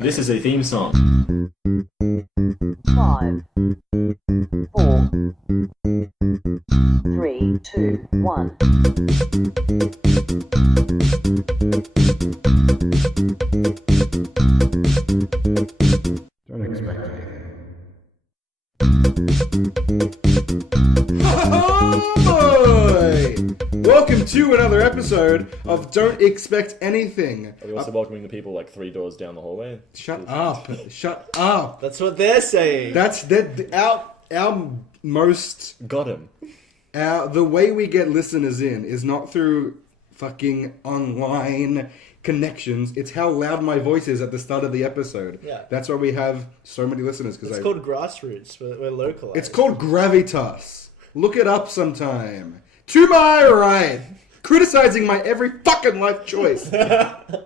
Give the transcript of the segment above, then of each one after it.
This is a theme song. 5, 4, 3, 2, 1. Don't expect anything. Oh boy! Welcome to another episode of Don't Expect Anything. Are we also welcoming the people like 3 doors down the hallway? Shut up! Shut up! That's what they're saying. That's that. Our most Got him. the way we get listeners in is not through fucking online connections. It's how loud my voice is at the start of the episode. Yeah. That's why we have so many listeners. It's called grassroots. We're localized. It's called gravitas. Look it up sometime. To my right, criticizing my every fucking life choice,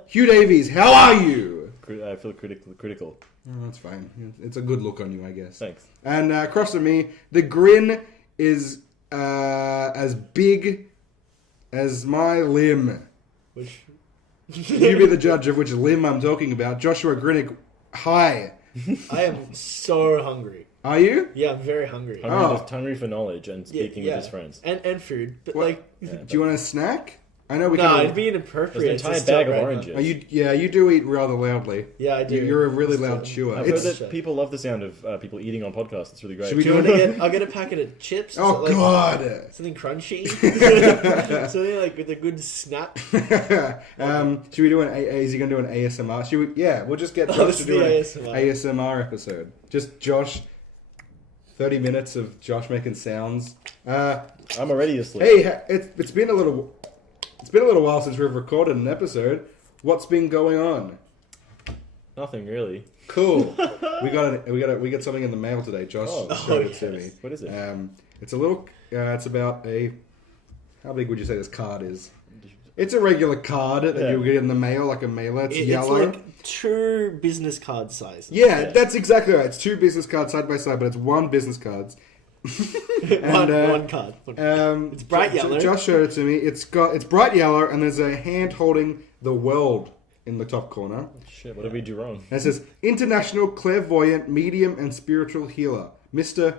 Hugh Davies. How are you? I feel critical. Oh, that's fine. It's a good look on you, I guess. Thanks. And across from me, the grin is as big as my limb. Which... You be the judge of which limb I'm talking about. Joshua Grinnick, hi. I am so hungry. Are you? Yeah, I'm very hungry. Hungry for knowledge and speaking with his friends. And food. But What? like... Do you want a snack? I know we No, can. it'd be inappropriate. There's an entire to start bag of right now. oranges. You do eat rather loudly. Yeah, I do. You're a really loud chewer. I've It's, heard that people love the sound of people eating on podcasts. It's really great. Should we Do you want to get... I'll get a packet of chips. oh, like, God. Something crunchy. Something like with a good snap. Should we do is he going to do an ASMR? Should we? Yeah, we'll just get Josh Let's to do do an ASMR. ASMR episode. Just Josh, 30 minutes of Josh making sounds. I'm already asleep. Hey, it's been a little while since we've recorded an episode. What's been going on? Nothing really. Cool. we got something in the mail today. Josh showed it to me. What is it? It's a little. It's about a. How big would you say this card is? It's a regular card that you get in the mail, like a mailer. It's yellow. It's like 2 business card size. Yeah, that's exactly right. It's 2 business cards side by side, but it's 1 business card. One card. It's bright yellow. Josh showed it to me. It's bright yellow, and there's a hand holding the world in the top corner. Shit, what did we do wrong? And it says International Clairvoyant Medium and Spiritual Healer, Mr.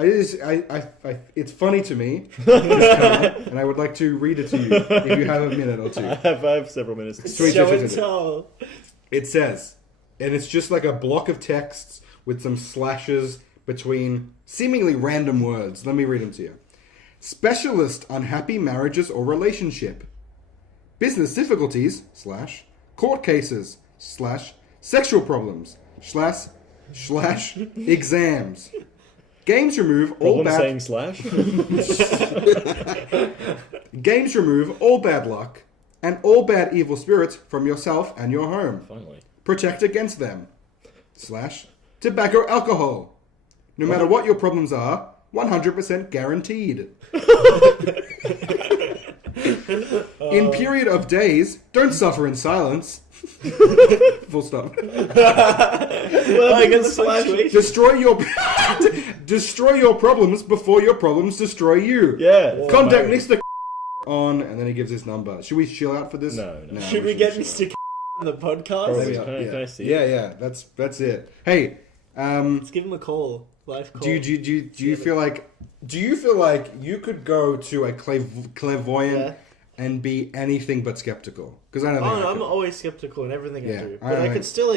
It's funny to me, this card, and I would like to read it to you if you have a minute or two. I have several minutes. Sweet. Show and tell. It says, and it's just like a block of texts with some slashes between seemingly random words. Let me read them to you. Specialist unhappy marriages or relationship. Business difficulties, / court cases, / sexual problems, / exams. Games remove all Problem bad... saying / Games remove all bad luck and all bad evil spirits from yourself and your home. Finally. Protect against them. / tobacco alcohol. No matter what your problems are, 100% guaranteed. In period of days, don't suffer in silence. Full stop. Destroy your problems before your problems destroy you. Yeah. Contact Mr. on, and then he gives his number. Should we chill out for this? No. Should we get Mr. on the podcast? Probably. Maybe, Can I see it? Yeah. That's it. Hey, Let's give him a call. Live call. do you feel like you could go to a clairvoyant and be anything but skeptical? Because I don't think I I'm could. always skeptical in everything Yeah, I do, I but don't I could think- still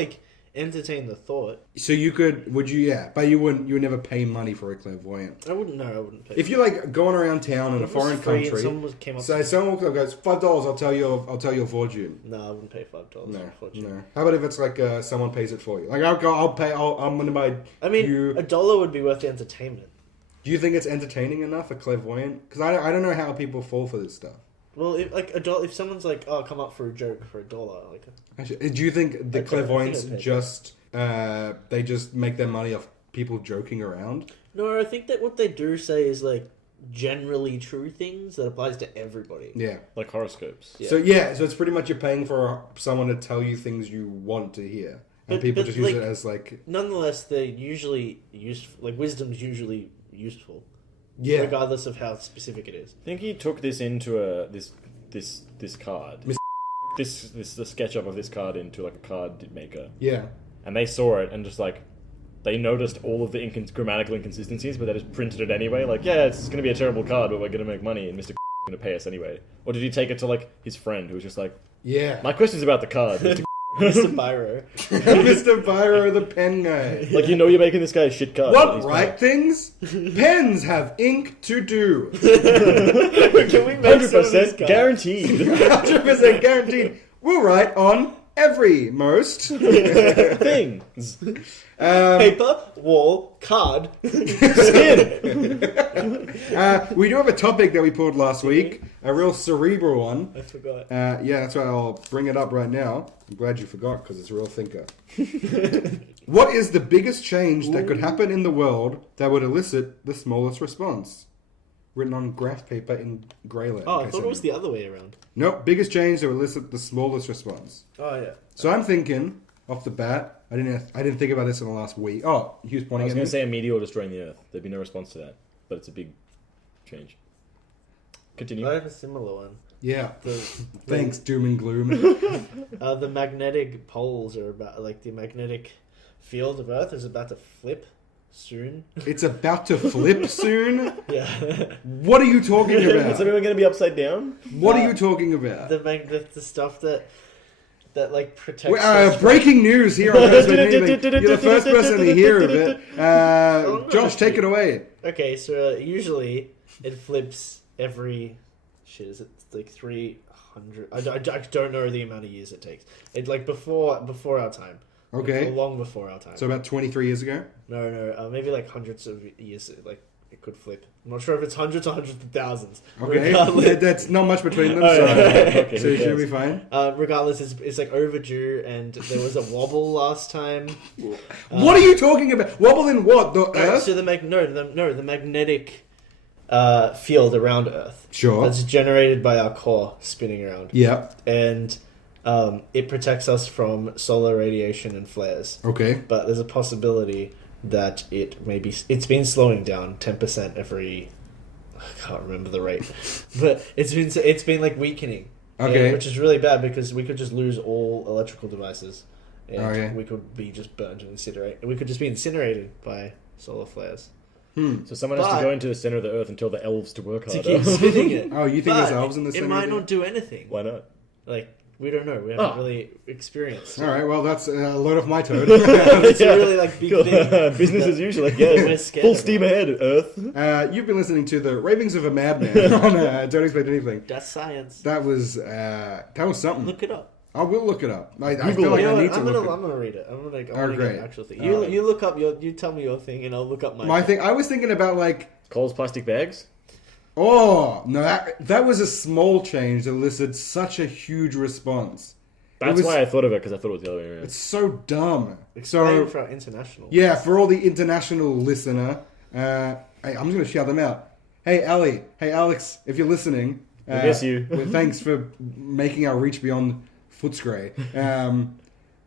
entertain the thought. So you could, would you? Yeah, but you wouldn't. You would never pay money for a clairvoyant. I wouldn't pay. If you're like going around town in a If it was foreign free and country, someone came up so to me. someone goes $5. I'll tell you a fortune. No, I wouldn't pay $5. No. Unfortunately. How about if it's like someone pays it for you? Like I'm gonna buy. I mean, you. $1 would be worth the entertainment. Do you think it's entertaining enough, a clairvoyant? Because I don't know how people fall for this stuff. Well, if someone's like, "Oh, come up for a joke for $1," like, Actually, do you think the I clairvoyants think I'd pay just they just make their money off people joking around? no, I think that what they do say is like generally true things that applies to everybody. Yeah. Like horoscopes. Yeah. So it's pretty much you're paying for someone to tell you things you want to hear, and people just use it as like Nonetheless, they're usually useful. Like wisdom's usually useful. yeah. Regardless of how specific it is. I think he took this into this card. this the sketch up of this card into like a card maker, Yeah. and they saw it and just like they noticed all of the grammatical inconsistencies, but they just printed it anyway. Like, yeah, it's going to be a terrible card, but we're going to make money, and Mr. going to pay us anyway. Or did he take it to like his friend who was just like, Yeah. my question's about the card, Mr. Mr. Biro. Mr. Biro, the pen guy. Like, you know you're making this guy a shit card. but What he's right things? Pens have ink to do. Can we make some of this 100% card? guaranteed. 100% guaranteed. We'll write on every most. Things. Paper, wall, card. Skin. We do have a topic that we pulled last week, a real cerebral one. I forgot. Yeah, that's why I'll bring it up right now. I'm glad you forgot because it's a real thinker. What is the biggest change that could happen in the world that would elicit the smallest response? Written on graph paper in grey letter. Oh, I thought it was the other way around. Nope, biggest change that would elicit the smallest response. Oh, yeah. So I'm thinking, off the bat, I didn't think about this in the last week. Oh, he was I pointing was at going me. to say a meteor destroying the Earth. There'd be no response to that, but it's a big change. Continue. I have a similar one. Yeah. The, Thanks, doom and gloom. the magnetic poles are about, like, the magnetic field of Earth is about to flip soon. It's about to flip soon. Yeah. What are you talking Is about? everyone going to be upside down? What are you talking about? The stuff that like protects us from- Breaking news here on Hasbro Anything. You're the first person to hear of it. no. Josh, take it away. Okay, so usually it flips every shit. Is it like 300? I don't know the amount of years it takes. It like before our time. Okay. Or long before our time. So about 23 years ago. No, maybe like hundreds of years. Like it could flip. I'm not sure if it's hundreds or hundreds of thousands. Okay. Regardless, That's not much between them, Oh, so, yeah. Okay, so you who should cares? be fine. regardless, it's like overdue, and there was a wobble last time. What are you talking about? Wobble in what? The Earth? So the magnetic field around Earth. Sure. That's generated by our core spinning around. Yeah. And it protects us from solar radiation and flares. Okay. But there's a possibility that it's been slowing down 10% every. I can't remember the rate, but it's been like weakening. Okay. Which is really bad because we could just lose all electrical devices, and Okay. we could be just burned and incinerated. We could just be incinerated by solar flares. So someone has But- to go into the center of the Earth and tell the elves to work To harder. keep spinning it. Oh, you think But there's elves in the center? It might of the- not do anything. Why not? Like, we don't know. We haven't Oh. really experienced. All right, well, that's a load of my toad. It's a really like big Cool. thing. Business as usual, I We're guess. scared Full of steam it. ahead, Earth. You've been listening to the ravings of a madman on Don't Expect Anything. That's science. That was something. Look it up. I will look it up. I Google feel like it. I need I'm to gonna look I'm gonna read it. I'm gonna Oh, get great. an actual thing. Oh. You look up you tell me your thing and I'll look up it. mine. My thing. I was thinking about like, Cole's plastic bags? oh no, that was a small change that elicited such a huge response. That's was- why I thought of it, because I thought it was the other way around. It's so dumb. Explain So for our international. yeah, for all the international listener, I'm just gonna shout them out. Hey Ali, hey Alex, if you're listening, We miss you. well, thanks for making our reach beyond Footscray.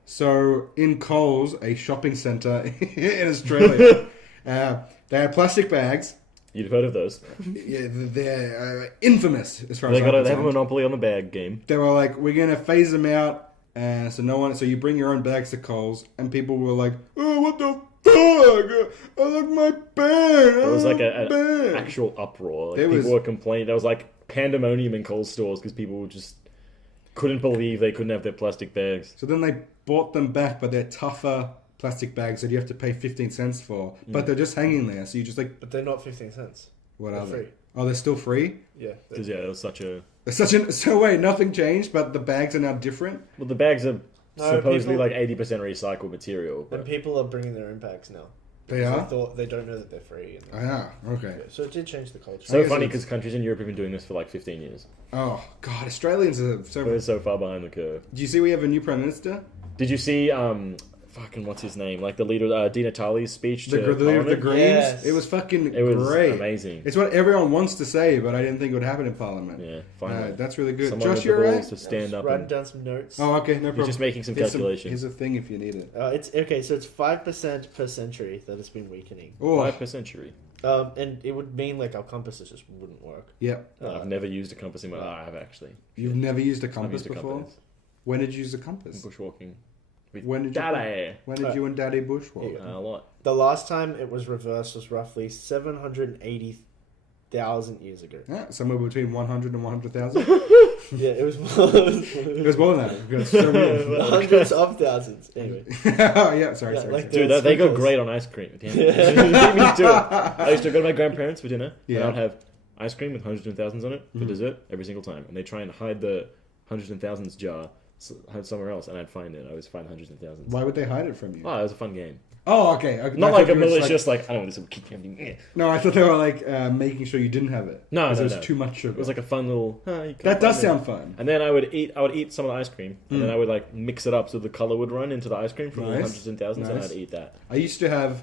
So in Coles, a shopping centre in Australia, they had plastic bags. You'd have heard of those. Yeah, they're infamous as far as They I'm have a concerned. monopoly on the bag game. They were like, we're gonna phase them out, so you bring your own bags to Coles, and people were like, oh, what the fuck? I like my bag. It was like an an actual uproar. Like, There people was- were complaining. There was like pandemonium in Coles stores because people just couldn't believe they couldn't have their plastic bags. So then they bought them back, but they're tougher plastic bags that you have to pay 15 cents for. But they're just hanging there, so you just like, But they're not 15 cents. what They're are they? free. Oh, they're still free? Yeah. Because yeah, it was such a. So wait, nothing changed, but the bags are now different? Well, the bags are No, supposedly people- like 80% recycled material. And But people are bringing their own bags now. They Because are? They don't know that they're free. Ah, okay. So it did change the culture. so guess funny it's- because countries in Europe have been doing this for like 15 years. Oh, God, Australians are so... We're so far behind the curve. Do you see we have a new Prime Minister? Did you see fucking what's his name? Like the leader Di Natale's speech to The leader of the Parliament? Greens? Yes. It was fucking It was great. amazing. It's what everyone wants to say, but I didn't think it would happen in Parliament. Yeah, finally. That's really good. Someone Josh, with the you're right? balls to stand up Writing and down some notes. Oh, okay, no problem. just making some Here's calculations. Here's a thing if you need it. It's okay. So it's 5% per century that it's been weakening. Oh, 5 per century. And it would mean like our compasses just wouldn't work. yeah. I've never used a compass in my life. I have actually. You've never used a I've compass used a before? compass. When did you use a compass? Bushwalking. With When did you? Daddy. When did you and Daddy bushwalk? A lot. The last time it was reversed was roughly 780,000 years ago. Yeah, somewhere between 100 and 100,000. Yeah, it was It was more than that. It's so weird. hundreds of thousands. Anyway, Oh yeah, sorry. like Dude, the they go sprinkles. great on ice cream. Damn it. Me too. I used to go to my grandparents for dinner, and Yeah. I'd have ice cream with hundreds and thousands on it for dessert every single time. And they try and hide the hundreds and thousands jar somewhere else, and I'd find it. I always find hundreds and thousands. Why would they hide it from you? Oh, it was a fun game. Oh, okay. I Not thought like a you were malicious, like, I don't know, this will keep happening. No, I thought they were like making sure you didn't have it. No, because no, it was no. too much sugar. It was like a fun little. That does sound fun. And then I would eat some of the ice cream, and then I would like mix it up so the color would run into the ice cream from the Nice. hundreds and thousands, and Nice. I'd eat that. I used to have,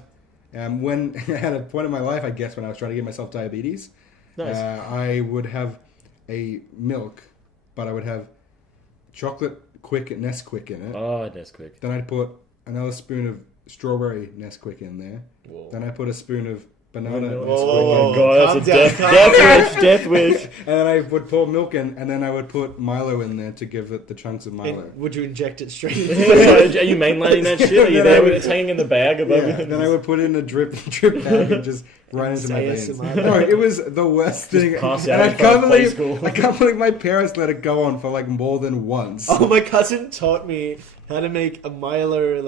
when I had a point in my life, I guess, when I was trying to give myself diabetes. Nice. I would have a milk, but I would have chocolate Nesquik in it. Oh, Nesquik. Then I'd put another spoon of strawberry Nesquik in there. Whoa. Then I put a spoon of banana Oh Nesquik Oh, my god, that's a calm down, death wish. and then I would pour milk in, and then I would put Milo in there to give it the chunks of Milo. And would you inject it straight Are into you mainlining that shit? Are you there with it's hanging in the bag above Yeah, you? then I would put in a drip bag and just right into my veins. ASMR. No, it was the worst thing. pass And out I in front can't of play believe school. I can't believe my parents let it go on for like more than once. Oh, my cousin taught me how to make a Milo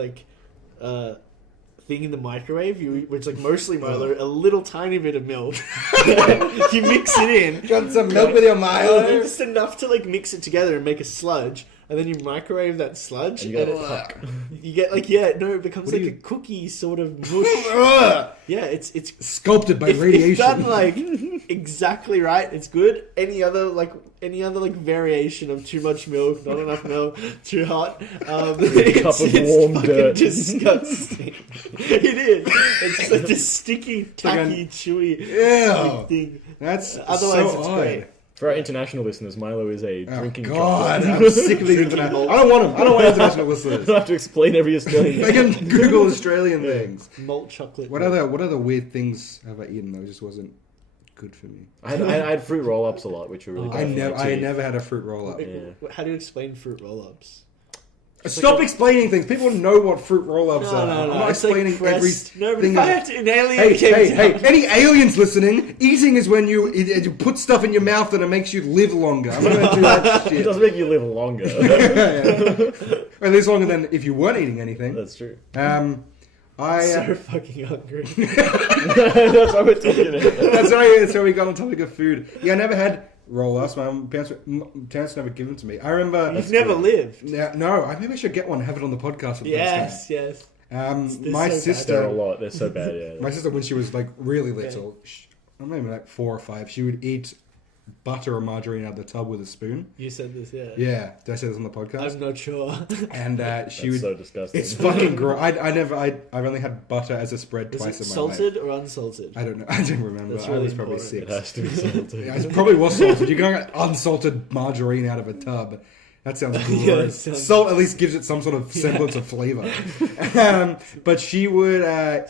thing in the microwave. It's like mostly Milo, a little tiny bit of milk. You mix it in. You want some milk with your Milo? Just enough to like mix it together and make a sludge, and then you microwave that sludge, And you and got it, you get like it becomes What like do a you- cookie sort of mush. Ugh. Yeah, it's Sculpted by if radiation. done like exactly right, it's good. Any other variation of too much milk, not enough milk, too hot, cup of warm fucking dirt. disgusting. It is. It's just like this sticky, like tacky, chewy Ew. thing. That's Otherwise, so it's odd. great. For our international listeners, Milo is a Oh, drinking God, chocolate. I'm sick of these international. I don't want them. I don't want international I listeners. don't have to explain every Australian. They can Google Australian things. Malt chocolate. What other weird things have I eaten that just wasn't good for me? I had fruit roll-ups a lot, which were really good. I for my never teeth. never had a fruit roll up. Yeah. How do you explain fruit roll-ups? Stop explaining things. People know what fruit roll-ups are. I'm not It's like explaining pressed. No, but everything. if I had to, an alien Hey, came hey! down. Any aliens listening? Eating is when you put stuff in your mouth and it makes you live longer. I'm not going to do that It shit. does make you live longer. At least longer than if you weren't eating anything. That's true. So fucking hungry. That's why we're talking about it. That's why we got on the topic of food. Yeah, I never had roll-ups. My parents never given to me. I remember. You've never lived. No, maybe I should get one and have it on the podcast. For the first Yes. time. They're My so bad. They're a sister, lot. They're so bad. Yeah. my sister, when she was like really little, I'm maybe like 4 or 5, she would eat butter or margarine out of the tub with a spoon. You said this, yeah. Yeah, did I say this on the podcast? I'm not sure. And she That's would. so disgusting. It's fucking gross. I've only had butter as a spread Is twice it in my life. salted or unsalted? I don't know. I don't remember. That's I really was probably important. It has 6. to be salted. Yeah, it probably was salted. You can't get unsalted margarine out of a tub. That sounds gross. Yeah, that sounds- Salt at least gives it some sort of semblance of flavor. But she would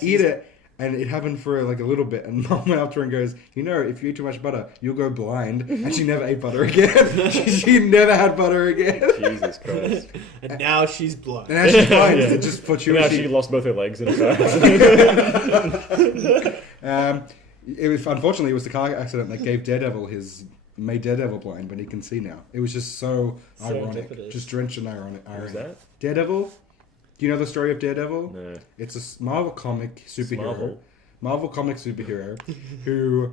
eat it, and it happened for like a little bit. And Mom went up to her and goes, if you eat too much butter, you'll go blind. And she never ate butter again. she never had butter again. Jesus Christ. And now she's blind. And now she's blind. Yeah. It just put Now she you. lost both her legs in a car accident. Unfortunately, it was the car accident that made Daredevil blind, but he can see now. It was just so ironic, Serendipitous. just drenched in irony. Who's that? Daredevil. Do you know the story of Daredevil? No. It's a Marvel comic superhero. Marvel? Marvel comic superhero who,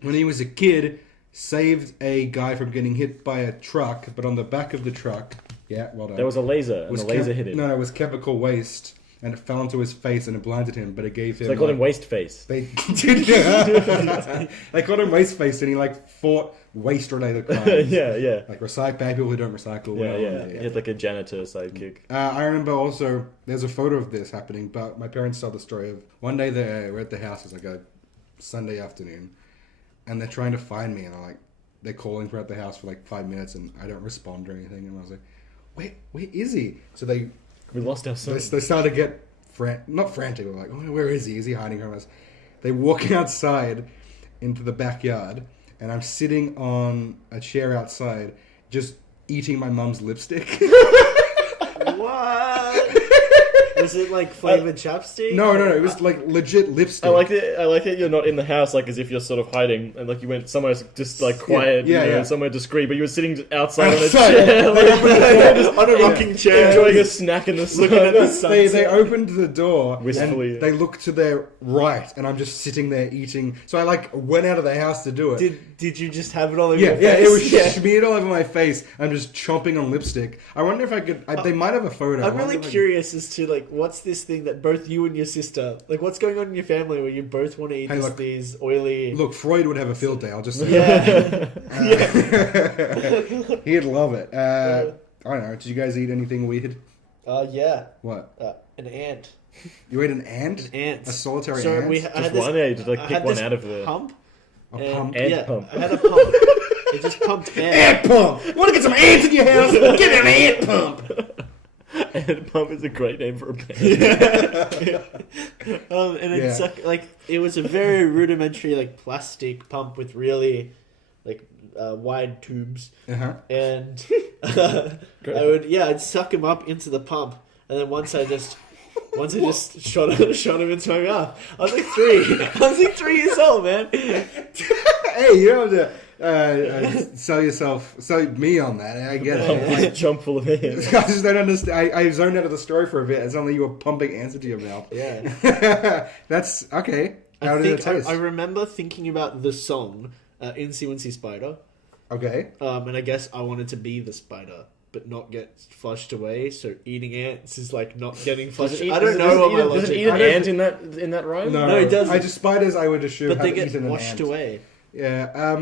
when he was a kid, saved a guy from getting hit by a truck, but on the back of the truck, yeah, well done. There was a laser, and the laser hit him. No, it was chemical waste, and it fell into his face and it blinded him, but it gave him. So they called him Waste Face. They called him waste face, and he fought waste related crimes. yeah. Like bad people who don't recycle. Yeah. He had like a janitor sidekick. I remember also there's a photo of this happening, but my parents tell the story of one day we're at the house. It's like a Sunday afternoon, and they're trying to find me, and they're calling throughout the house for like 5 minutes, and I don't respond or anything, and I was like, where is he? So we lost our son. they started to get not frantic, but like, oh, where is he? Is he hiding from us? They walk outside into the backyard, and I'm sitting on a chair outside, just eating my mum's lipstick. What? Was it like flavored chapstick? No. It was like legit lipstick. I like it. You're not in the house, like as if you're sort of hiding, and like you went somewhere just like quiet, yeah. somewhere discreet. But you were sitting outside on a Outside. chair, like, On a rocking chair. enjoying a snack in the sun. Looking at the sun. They opened the door Wistfully. and they looked to their right, and I'm just sitting there eating. So I like went out of the house to do it. Did you just have it all over Yeah, your yeah, face? it was smeared all over my face. I'm just chomping on lipstick. I wonder if I could. They might have a photo. I I'm wonder really if I curious as to like what's this thing that both you and your sister like. What's going on in your family where you both want to eat Hey, look. these oily? Look, Freud would have a field day. I'll just say. Yeah. He'd love it. I don't know. Did you guys eat anything weird? Yeah. What? An ant. You ate an ant? Ants. A solitary So ant? I Just had this, one, yeah, you just like I pick had one this out of the pump. A and- pump? Ant yeah, pump. I had a pump. It just pumped air. Ant pump! Want to get some ants in your house? Get an ant pump! Ant pump is a great name for a band. And it's like it was a very rudimentary like plastic pump with really like wide tubes, Uh-huh. and I'd suck him up into the pump, and then once I just shot him into my mouth. I was like 3. I was like 3 years old, man. Hey, you don't have to sell me on that. I get it. Just a chump full of ants. I just don't understand. I zoned out of the story for a bit. It's only you were pumping ants into your mouth. Yeah. That's okay. How did it taste? I remember thinking about the song Incy Wincy Spider, Okay. and I guess I wanted to be the spider, but not get flushed away. So eating ants is like not getting flushed. I don't know what my Does logic. it eat an I don't ant in that rhyme? No, it doesn't. I just spiders. I would assume, But they have get eaten an washed ant. away. Yeah.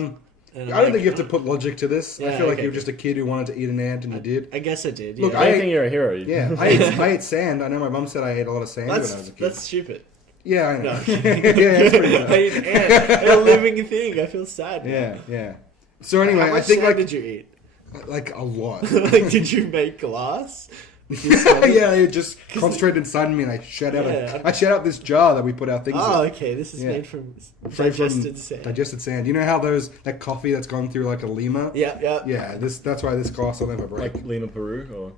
And I don't think you have to put logic to this. I Yeah, feel like okay, you were just a kid who wanted to eat an ant, and you did. I guess I did. Look, yeah. I think you're a hero. Yeah, I ate sand. I know my mum said I ate a lot of sand when I was a kid. That's stupid. Yeah, I know. No. Yeah, that's pretty I bad. ate an ant, a living thing. I feel sad. Yeah, yeah. So anyway, How much I think sand like did you eat? like a lot. Like, did you make glass? Yeah, it just concentrated inside me, and I shat out. Yeah. I shat out this jar that we put our things Oh, in. okay. This is Yeah. made from Straight from digested sand. Digested sand. You know how that coffee that's gone through like a Lima? Yeah, yeah. Yeah, that's why this glass will never break. Like Lima, Peru, or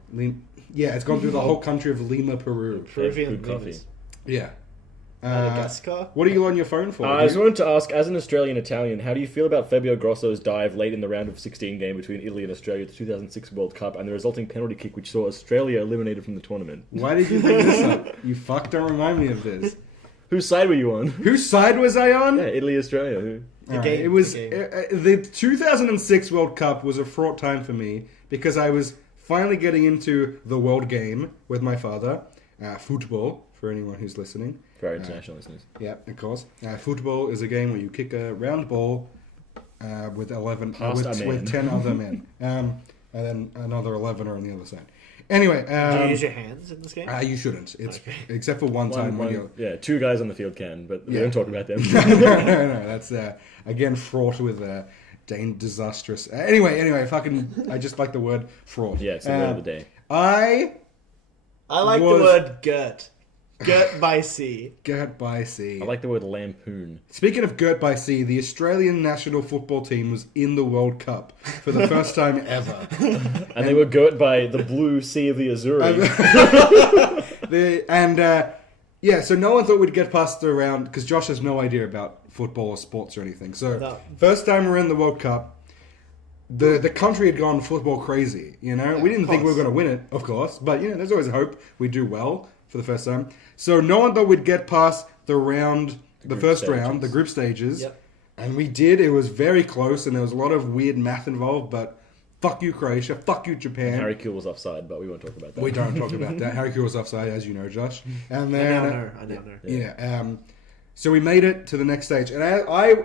Yeah, it's gone through the whole country of Lima, Peru. Peruvian good coffee. lemons. Yeah. Madagascar. What are you on your phone for? I just wanted to ask, as an Australian Italian, how do you feel about Fabio Grosso's dive late in the round of 16 game between Italy and Australia at the 2006 World Cup and the resulting penalty kick which saw Australia eliminated from the tournament? Why did you bring this up? You fuck, don't remind me of this. Whose side were you on? Whose side was I on? Yeah, Italy, Australia. Who? All right, game, it was the game. the 2006 World Cup was a fraught time for me because I was finally getting into the world game with my father, football. For anyone who's listening, For our international listeners. yeah, of course. Football is a game where you kick a round ball with 11 Past a man. with 10 other men, and then another 11 are on the other side. Anyway, Do you use your hands in this game? you shouldn't. It's except for one time when you're. Yeah, 2 guys on the field can, but we Yeah. don't talk about them. no, that's again fraught with disastrous. Anyway, fucking. I just like the word fraught. Yeah, it's the word of the day. I like was- the word girt. Girt by sea. Girt by sea. I like the word lampoon. Speaking of girt by sea, the Australian national football team was in the World Cup for the first time ever. And they were girt by the blue sea of the Azuri. So no one thought we'd get past the round because Josh has no idea about football or sports or anything. So No. first time we're in the World Cup, the country had gone football crazy. You know, we didn't think we were going to win it, of course, but you know, there's always hope we do well for the first time. So no one thought we'd get past the group first stages. round, the group stages. Yep. And we did. It was very close, and there was a lot of weird math involved, but fuck you, Croatia. Fuck you, Japan. Harry Kuehl was offside, but we won't talk about that. We don't talk about that. Harry Kuehl was offside, as you know, Josh. And I then, now know. yeah. So we made it to the next stage. And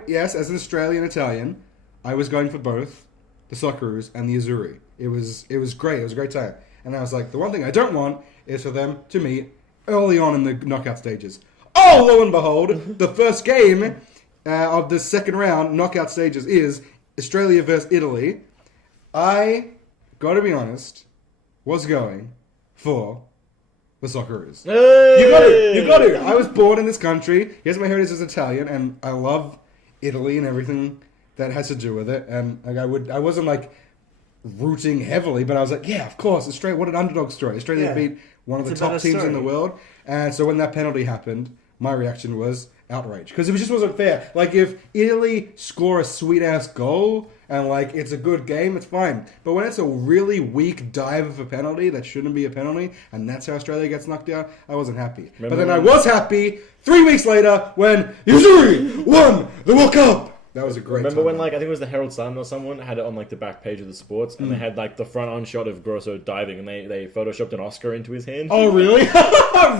yes, as an Australian Italian, I was going for both the Socceroos and the Azzurri. It was great. It was a great time. And I was like, the one thing I don't want is for them to meet early on in the knockout stages. Oh, lo and behold, the first game of the second round knockout stages is Australia versus Italy. I, gotta be honest, was going for the Socceroos. Hey! You got to. I was born in this country. Yes, my heritage is Italian, and I love Italy and everything that has to do with it. And like, I wasn't like rooting heavily, but I was like, yeah, of course, Australia. What an underdog story! Australia Yeah. beat one of the It's a top better teams in story. the world, and so when that penalty happened, my reaction was outrage because it just wasn't fair. Like if Italy score a sweet ass goal and like it's a good game, it's fine. But when it's a really weak dive of a penalty that shouldn't be a penalty, and that's how Australia gets knocked out, I wasn't happy. Remember but then I when- was happy 3 weeks later when Italy won the World Cup. That was a great. Remember time. when, like, I think it was the Herald Sun or someone had it on, like, the back page of the sports, and they had, like, the front-on shot of Grosso diving, and they photoshopped an Oscar into his hand? Oh, really?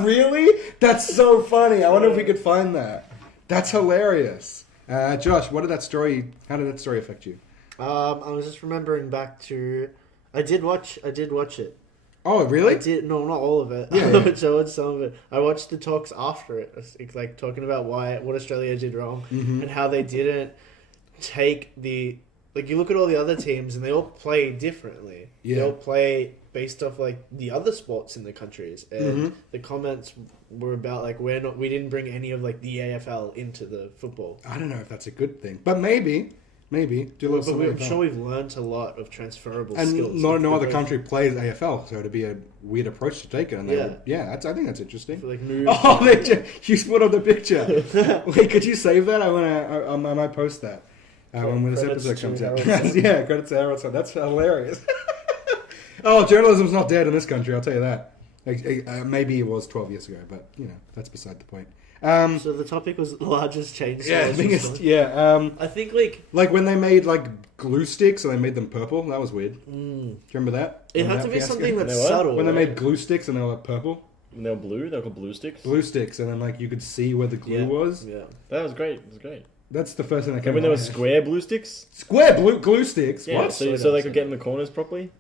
Really? That's so funny. I wonder if we could find that. That's hilarious. Josh, how did that story affect you? I was just remembering back to. I did watch it. Oh, really? I did not all of it. Yeah, I yeah. watched some of it. I watched the talks after it, like talking about what Australia did wrong and how they didn't take the like. You look at all the other teams and they all play differently. Yeah. They all play based off like the other sports in the countries, and the comments were about like we didn't bring any of like the AFL into the football. I don't know if that's a good thing, but maybe do a little But something I'm like that. sure we've learned a lot of transferable And skills. no Like, other both- country plays AFL, so it'd be a weird approach to take it. And they Yeah. would, I think that's interesting. like move. Oh, you put on the picture. Wait, could you save that? I might post that when this Credits episode to comes out. Herald Sun. Yeah, credits to Herald Sun. That's hilarious. Oh, journalism's not dead in this country. I'll tell you that. Maybe it was 12 years ago, but that's beside the point. So the topic was largest chainsaws. Yeah, or biggest. something. Yeah. I think like Like when they made like glue sticks and they made them purple. That was weird. Do you remember that? it Remember had to that be fiasco? something that's They what? subtle. When they right? made glue sticks and they were purple. And they were blue? They were called blue sticks? Glue sticks, and then like you could see where the glue was. Yeah. That was great. It was great. That's the first thing that came. And when there to were my head. square blue sticks? Square glue sticks. Yeah, What? so they could get in the corners properly?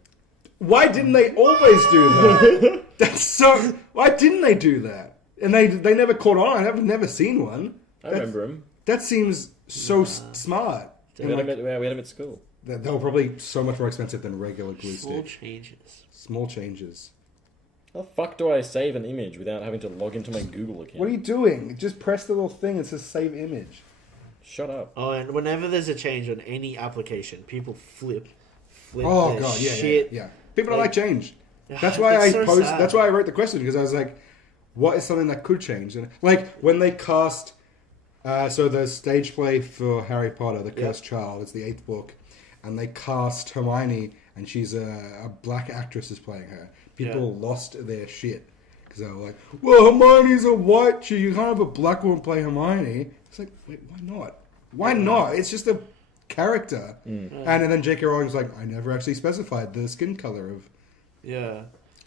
Why didn't they always do that? That's so. Why didn't they do that? And they never caught on. I've never seen one. I remember them. That seems so smart. We And, had like, them at school. they were probably so much more expensive than regular glue Small sticks. changes. Small changes. How the fuck do I save an image without having to log into my Google account? What are you doing? Just press the little thing that says save image. Shut up. Oh, and whenever there's a change on any application, people flip Oh their god, yeah, shit. yeah. People don't like change. Yeah, That's why I it's so posed. sad. That's why I wrote the question because I was like, "What is something that could change?" And like when they cast, so the stage play for Harry Potter, The Cursed Child, it's the 8th book, and they cast Hermione, and she's a black actress is playing her. People lost their shit because they were like, "Well, Hermione's a white. You can't have a black woman play Hermione." It's like, wait, why not? Why not? It's just a character. And then J.K. Rowling was like, I never actually specified the skin color of Yeah.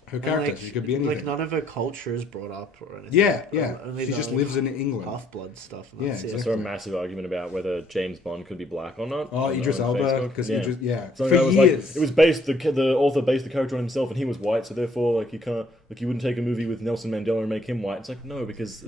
her And, character. like, She could be anything. Like none of her culture is brought up or anything. Yeah, yeah. Only She the, just like, lives in England. Half-blood stuff. And Yeah, that's it. I exactly. saw a massive argument about whether James Bond could be black or not. Oh, on Idris Elba, Facebook. because yeah. Idris, yeah, Something for that was years. like, it was based the author based the character on himself, and he was white, so therefore, like, you can't, like, you wouldn't take a movie with Nelson Mandela and make him white. It's like, no, because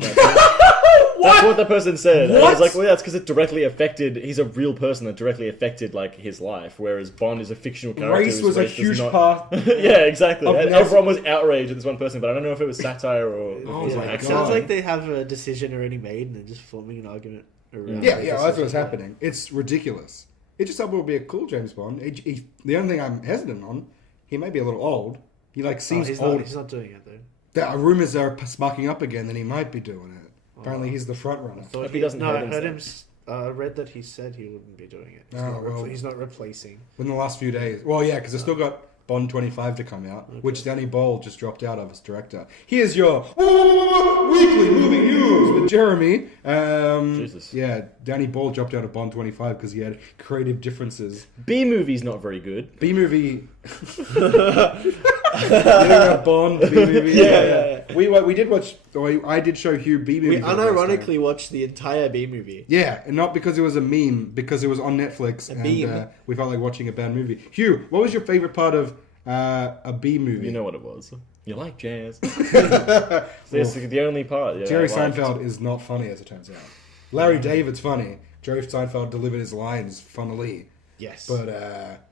that's what the person said. And I was What? like, well, that's because it directly affected. He's a real person that directly affected like his life, whereas Bond is a fictional character. Race whose was a race does huge not- part. Yeah, exactly. of And Nelson- everyone was outraged at this one person, but I don't know if it was satire or. Oh if it was my an It accident. sounds God. like they have a decision already made and they're just forming an argument around Yeah, the yeah, that's what's decision. happening. It's ridiculous. Idris Elba would be a cool James Bond. The only thing I'm hesitant on, he may be a little old. He like Oh, seems he's old. not doing it though. There are rumors are sparking up again that he might be doing it. Apparently, he's the front runner. Thought Hope he doesn't no, hurt I heard him. himself. I read that he said he wouldn't be doing it. He's, Oh, not, well. he's not replacing. In the last few days. Well, yeah, because they've still got Bond 25 to come out, which Danny Boyle just dropped out of as director. Here's your weekly movie news with Jeremy. Jesus. Yeah, Danny Boyle dropped out of Bond 25 because he had creative differences. B movie's not very good. B movie. Bond B movie. Yeah. We did watch. I did show Hugh B movie. We for the first time. unironically watched the entire B movie. Yeah, and not because it was a meme, because it was on Netflix, and meme. we felt like watching a bad movie. Hugh, what was your favorite part of a B movie? You know what it was. You like jazz. That's the only part. Yeah, Jerry I liked. Seinfeld is not funny, as it turns out. Larry David's funny. Jerry Seinfeld delivered his lines funnily. Yes. But,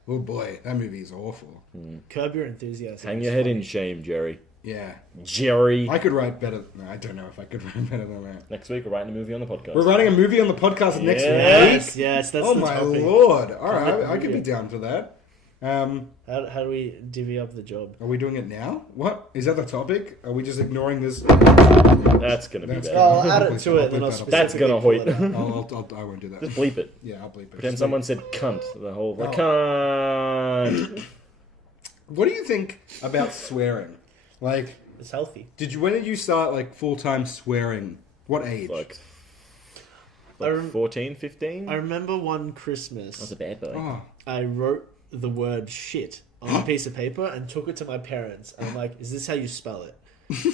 oh boy, that movie is awful. Curb Your Enthusiasm. Hang is your head funny. in shame, Jerry. Yeah. Jerry. I could write better. No, I don't know if I could write better than that. Next week, we're writing a movie on the podcast. We're writing a movie on the podcast next Yes. week? Yes, that's Oh the my topic. lord. Alright, I could be Yeah. down for that. Are How do we divvy up the job? we doing it now? What? Is that the topic? Are we just ignoring this? That's gonna be That's bad. good. I'll add it bleep to that, it, I'll then bleep I'll that, I'll That's specifically gonna pull hoit. it out. I won't do that. Just bleep it. Yeah, I'll bleep it. Pretend Just someone said cunt. The whole like, Oh. cunt. What do you think about swearing? Like, It's healthy. when did you start like full time swearing? What age? Like I rem- 14, 15? I remember one I was Christmas, a bad boy. Oh, I wrote the word shit on a piece of paper and took it to my parents. And I'm like, is this how you spell it?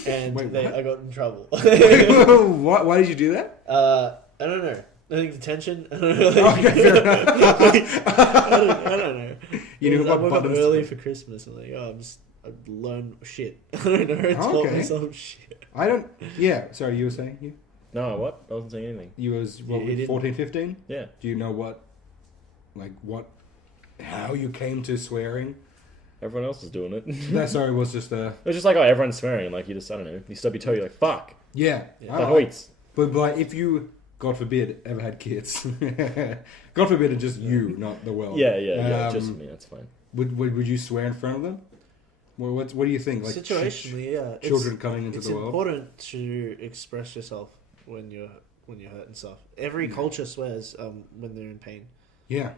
And Wait, what? I got in trouble. what? Why did you do that? I don't know. I think detention. I don't know. Okay, fair enough. I don't know. You knew I what woke up buttons early to- for Christmas. I'm like, I learned shit. I don't know. I taught Okay. myself shit. I don't. Yeah, sorry, you were saying you. No, what? I wasn't saying anything. You was what, You didn't- 14, 15? Yeah. Do you know how you came to swearing? Everyone else was doing it. No, sorry, it was just It was just like, oh, everyone's swearing. And like, you just, I don't know, you stub your toe, you're like, fuck. yeah. Yeah. That hoits. But like, if you, God forbid, ever had kids, God forbid, it's just you, not the world. Yeah, Um, just me, that's fine. Would you swear in front of them? What do you think? Like Situationally, yeah. children coming into It's the world. important to express yourself when you're hurt and stuff. Every culture swears when they're in pain. Yeah.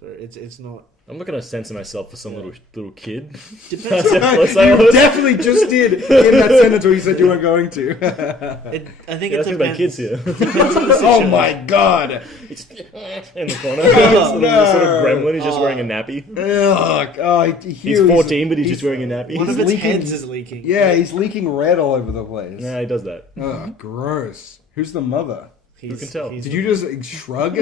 So it's not. I'm not gonna censor myself for some little kid. Depends. That's how close I You was. definitely just did in that sentence where you said you weren't going to. I think Yeah, it that's about depends. kids here. Depends on the Oh situation. my god! He's in the corner. Oh, This sort no. of gremlin. He's just wearing a nappy. Ugh, oh, He's 14, but he's just wearing a nappy. One of He's its leaking- heads is leaking. Yeah, he's leaking red all over the place. Yeah, he does that. Ugh, gross. Who's the mother? Who can tell? Did you just shrug?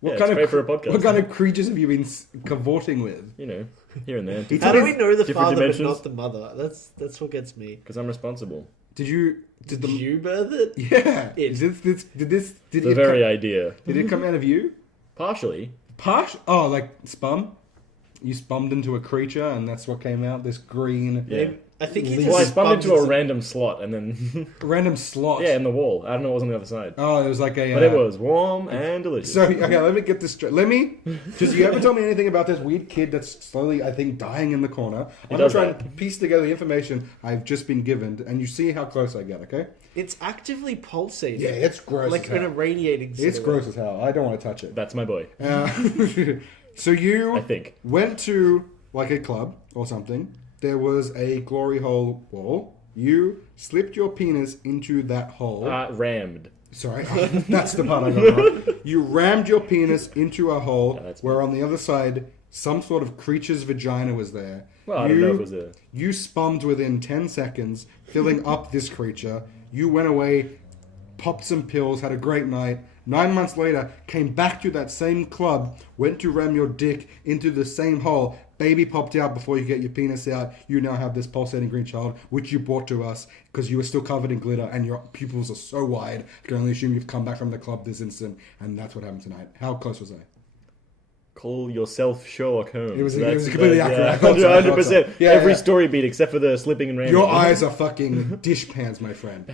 What Yeah, kind it's great for a podcast. What kind of creatures have you been cavorting with? You know, here and there. How do we know the Different father dimensions? but not the mother? That's what gets me. Because I'm responsible. Did Did the you birth it? yeah? It. Did The it very come, idea. did it come out of you? Partially. Oh, like spum? You spummed into a creature, and that's what came out. This green Yeah. I think he Well, Well, I just spun into bumped a random slot and then... random slot. yeah, in the wall. I don't know what was on the other side. Oh, it was like a. But it was warm and delicious. So okay, let me get this straight. Let me. Just you ever tell me anything about this weird kid that's slowly, I think, dying in the corner? I'm gonna does try that. and piece together the information I've just been given, and you see how close I get. Okay? It's actively pulsating. Yeah, it's gross. Like as in a hell. radiating. It's silhouette. gross as hell. I don't want to touch it. That's my boy. So you I think. went to like a club or something. There was a glory hole wall. You slipped your penis into that hole. Rammed. Sorry, that's the part I got wrong. You rammed your penis into a hole Yeah, that's where on the other side some sort of creature's vagina was there. Well, I don't know if it was a... You spummed within 10 seconds, filling up this creature. You went away, popped some pills, had a great night. 9 months later, came back to that same club, went to ram your dick into the same hole. Baby popped out before you get your penis out. You now have this pulsating green child, which you brought to us because you were still covered in glitter and your pupils are so wide. I can only assume you've come back from the club this instant, and that's what happened tonight. How close was I? Call yourself Sherlock Holmes. It was That's- completely yeah, accurate. I thought so, I thought 100%. so. Yeah, Every yeah. story beat except for the slipping and ramming. Your eyes are fucking dishpans, my friend.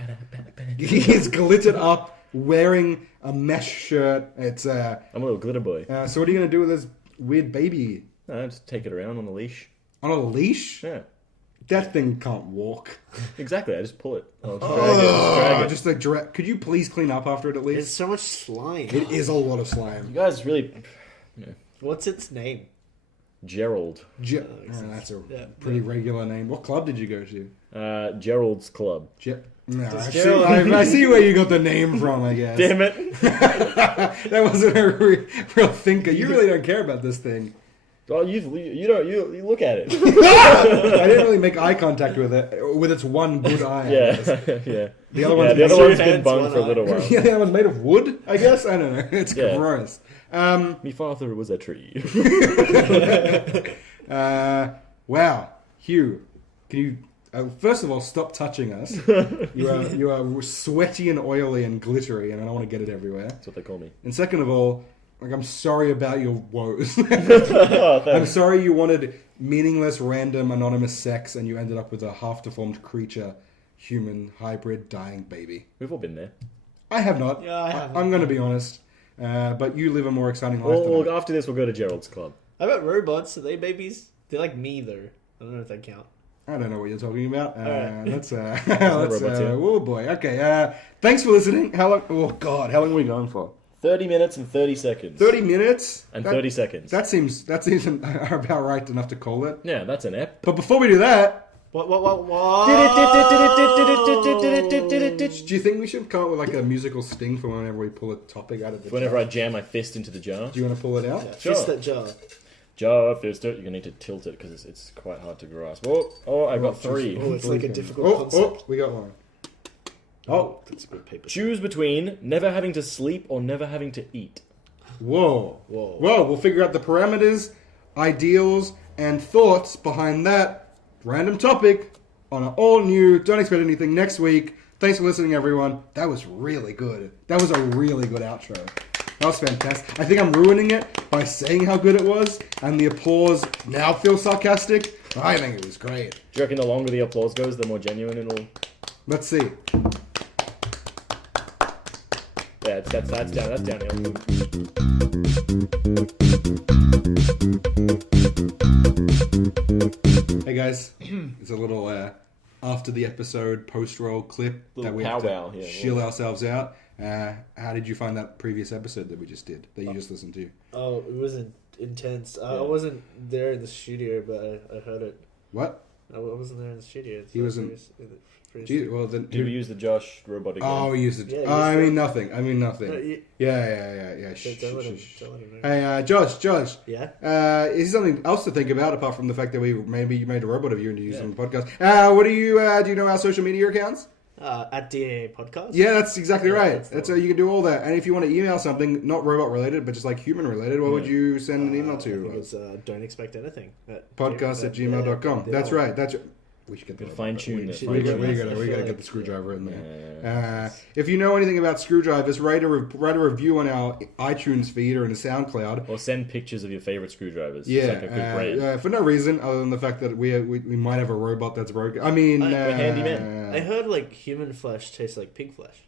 He's glittered up, wearing a mesh shirt. It's I'm a little glitter boy. So what are you gonna do with this weird baby I just take it around on the leash. on a leash? Yeah. That thing can't walk. Exactly, I just pull it. I'll just Oh, drag it. just like direct. Could you please clean up after it at It's least? so much slime. It is a lot of You slime. guys really... What's its name? Gerald. That's a Yeah. pretty regular name. What club did you go to? Gerald's Club. No, I see, Gerald- I see where you got the name from, I guess. Damn it! That wasn't a real thinker. You really don't care about this thing. Well, you look at it. I didn't really make eye contact with it, with its one good eye. I guess. Yeah, yeah. The other one's the other made- one's been Hands, bunged one for a eye. little while. Yeah, the other one's made of wood, I guess. I don't know. It's Yeah. gross. Me father was a tree. Wow, Hugh, can you first of all stop touching us? You are sweaty and oily and glittery, and I don't want to get it everywhere. That's what they call me. And second of all, like I'm sorry about your woes. Oh, I'm thanks. sorry you wanted meaningless, random, anonymous sex, and you ended up with a half-deformed creature, human hybrid, dying baby. We've all been there. I have not. Yeah, I haven't. I'm going to be honest. But you live a more exciting life Well, than I. after this, we'll go to Gerald's Club. How about robots? Are they babies? They're like me though. I don't know if they count. I don't know what you're talking about. Alright. Let's robots here. oh boy. Okay. Thanks for listening. How long? Oh god, how long are we going for? 30 minutes and 30 seconds. 30 minutes And 30 seconds. That seems about right enough to call it. Yeah, that's an ep. But before we do that, What? do you think we should come up with like a musical sting for whenever we pull a topic out of the Whenever jar? I jam my fist into the jar. Do you want to pull it out? Yeah, Sure. fist that jar. Jar, fist it. You're going to need to tilt it because it's quite hard to grasp. Oh, I got 3. Oh, it's like a difficult concept. We got one. Oh, that's a good paper. Choose between never having to sleep or never having to eat. Whoa. Whoa. We'll figure out the parameters, ideals, and thoughts behind that random topic on an all new Don't Expect Anything next week. Thanks for listening, everyone. That was really good. That was a really good outro. That was fantastic. I think I'm ruining it by saying how good it was, and the applause now feels sarcastic. I think it was great. Do you reckon the longer the applause goes, the more genuine it'll... Let's see. Yeah, that's downhill. Hey guys, it's a little after the episode post-roll clip Little that we have powwow, to yeah, shill ourselves out. How did you find that previous episode that we just did, that you just listened to? Oh, it was intense. I wasn't there in the studio, but I heard it. What? I wasn't there in the studio. He wasn't- Well, then, Did we use the Josh robot again? oh, we used it. Yeah, I you mean nothing. I mean nothing. No, Yeah. Don't let him know. Hey, Josh. Yeah. Is there something else to think about apart from the fact that we maybe made a robot of you and you used it on the podcast? What do you know our social media accounts? At DA Podcast. Yeah, that's exactly Yeah, right. that's So you can do all that. And if you want to email something, not robot related, but just like human related, what would you send an email I think to? it was Don't Expect Anything. Podcast@gmail.com. That's right. We should get the Fine-tune it. We gotta get the screwdriver in there. If you know anything about screwdrivers, write a review on our iTunes feed or in the SoundCloud. Or send pictures of your favorite screwdrivers. Yeah, It's like a good brand. for no reason other than the fact that we might have a robot that's broken. I mean, We're handymen. I heard like human flesh tastes like pig flesh.